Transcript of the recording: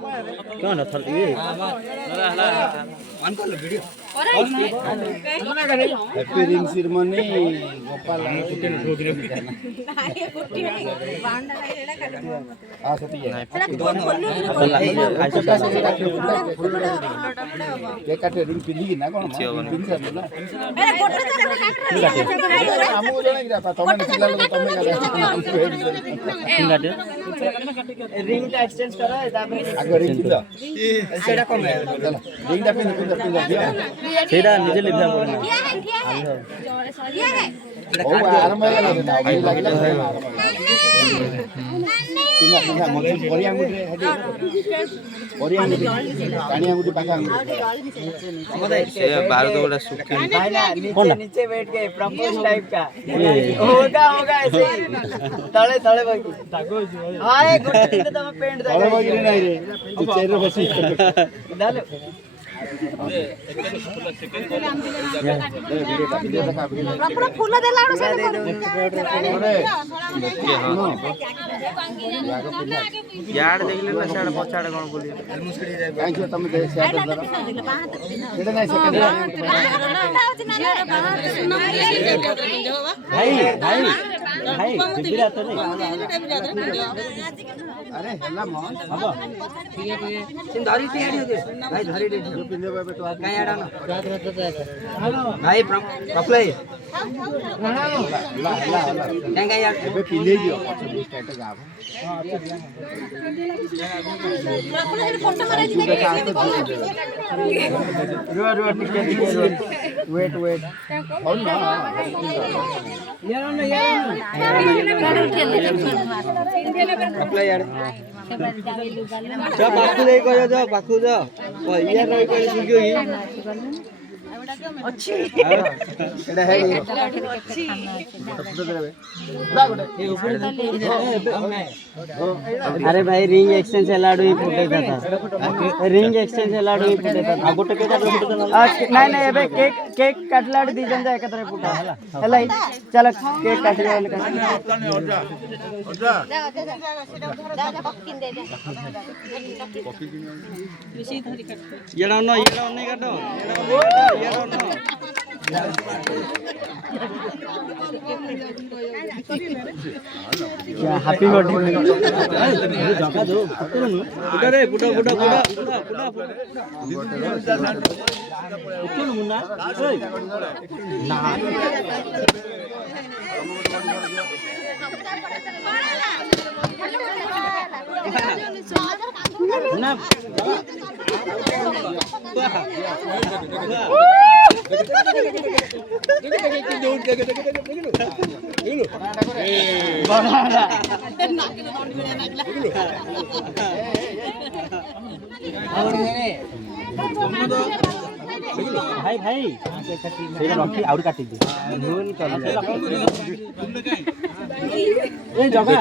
कौन था ये हैप्पी रिंग सेरेमनी गोपाल आ सती है के काटे रिंग पिली ना कोन पिली सब ना अरे गोटे तो हमू जने कि तमे निकला लोग तमे काटे रिंग टा एक्सचेंज करा तापर आगे रिंग किला सेटा कम है चलो रिंग टा पिन दिया सेटा निजे लिखा पड़ना ओ आरंभ हो गला भाई लागला पिना पिना मगे परिया गुटे हडी परिया गुटे कानिया गुटे पाका से बाहर तो बड़ा सुखी भाई ना नीचे बैठ के प्रपोज टाइप का होगा ऐसे ही तले तले बाकी हां एक गुटे दिन तो मैं पेंट तळे बगिरी नाही रे तू चेयर रे बसी डालो पूरा फूल देला से यार देख ले ना साडे पछाड़ कोन बोली थैंक यू तुम दे शेयर कर एटा नाही सेकंड भाई भाई भाई बिबिरा तो नहीं अरे हल्ला मन सिन धरी तैयारी हो गए भाई धरी दे पिंदे बाबे तो कहीं आड़ा ना भाई कपले ला ला ला कहीं यार एबे पिंदे दियो अच्छा स्टार्ट गाब फोटो मारे रो वेट वेट और ना कपले यार जा पाखु दे को जा पाखु जा यार रही को सुगियो ही अच्छी एटा है अच्छी फोटो देबे ला गोटे अरे भाई रिंग एक्सचेंज अलाउड ही फुटे था रिंग एक्सचेंज अलाउड ही फुटे था आ गोटे केटा फोटो नहीं नहीं एबे केक काटलाड दी जन जा एकत्र फुटा हला चल केक काटी जा येडा नहीं काटो येडा नहीं हैप्पी बर्थडे जगह दो फुटा रे फुटा फुटा फुटा फुटा फुटा मुन्ना ना ना भाई भाई रखी आउट काटी दी ए जगह